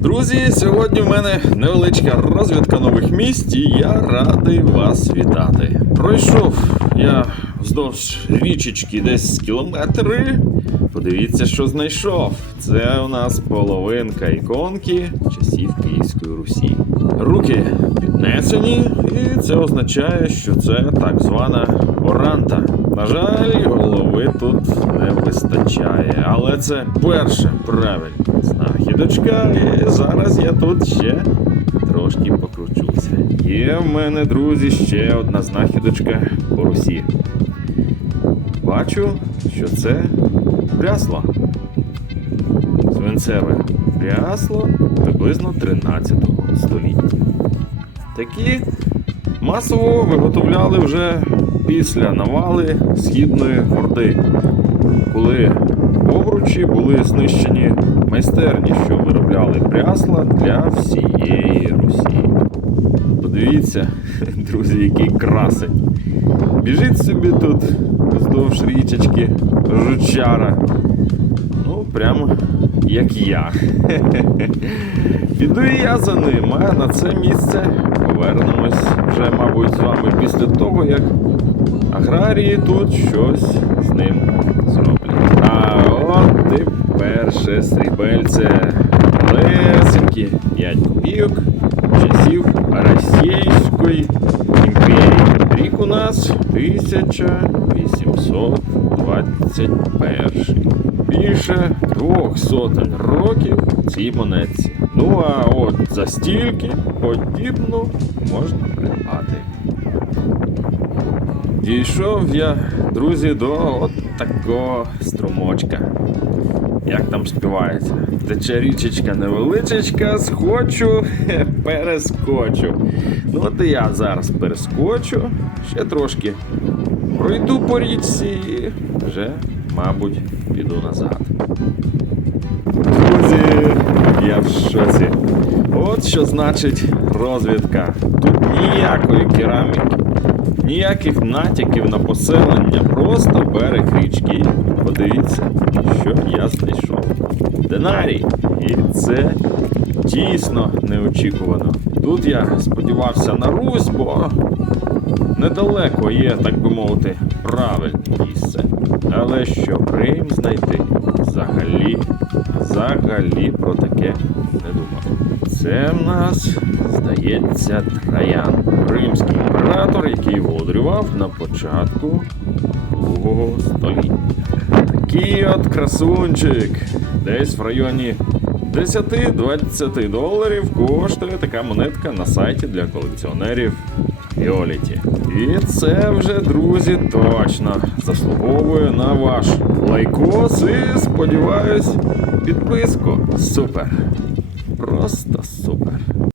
Друзі, сьогодні в мене невеличка розвідка нових місць, і я радий вас вітати. Пройшов я вздовж річечки десь кілометри. Подивіться, що знайшов. Це у нас половинка іконки часів Київської Русі. Руки піднесені, і це означає, що це так звана оранта. На жаль, голови тут не вистачає, але це перша правильна знахідочка, і зараз я тут ще трошки покручуся. Є в мене, друзі, ще одна знахідочка по Русі. Бачу, що це прясло. Свинцеве прясло приблизно 13 століття. Такі масово виготовляли вже після навали Східної Орди, коли були знищені майстерні, що виробляли прясла для всієї Русі. Подивіться, друзі, який красень. Біжить собі тут вздовж річечки жучара. Ну, прямо як я. Піду і я за ним, а на це місце повернемось вже, мабуть, з вами після того, як аграрії тут щось з ним зроблять. Перше срібельце. Лесенькі 5 копійок часів Російської імперії. Рік у нас 1821. Більше двох сотень років цій монетці. Ну а от за стільки подібну можна придбати. Дійшов я, друзі, до от такого струмочка. Як там співається? Тече річечка невеличечка, схочу, перескочу. Ну от і я зараз перескочу, ще трошки пройду по річці і вже, мабуть, піду назад. Друзі, я в шоці. От що значить розвідка. Тут ніякої кераміки, ніяких натяків на поселення, просто берег річки. Подивіться, що я знайшов. Динарій. І це дійсно неочікувано. Тут я сподівався на Русь, бо недалеко є, так би мовити, правильне місце. Але щоб Рим знайти, взагалі, взагалі про таке не думав. Це в нас, здається, Траян, римський імператор, який володарював на початку другого століття. Такий от красунчик. Десь в районі 10-20 доларів коштує така монетка на сайті для колекціонерів Фіоліті. І це вже, друзі, точно заслуговує на ваш лайкос і сподіваюсь, підписку. Супер! Просто